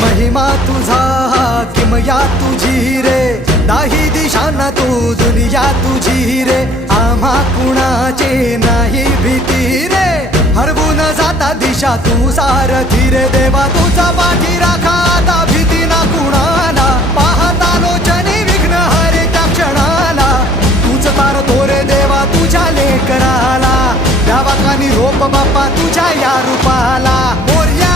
महिमा तुझा किमया तुझी रे, दाही दिशांना तू दुनिया तुझी रे. आम्हा कुणाचे नाही भीती रे, हरवून जाता दिशा तू सारथी रे. देवा तुझा पाठी राखा आता भीती ना कुणाला, पाहता लोचनी विघ्न हरे त्या क्षणाला. तूच तारतो रे देवा तुझ्या लेकराला, द्यावा कानी रोप बाप्पा तुझ्या या रूपाला. मोरया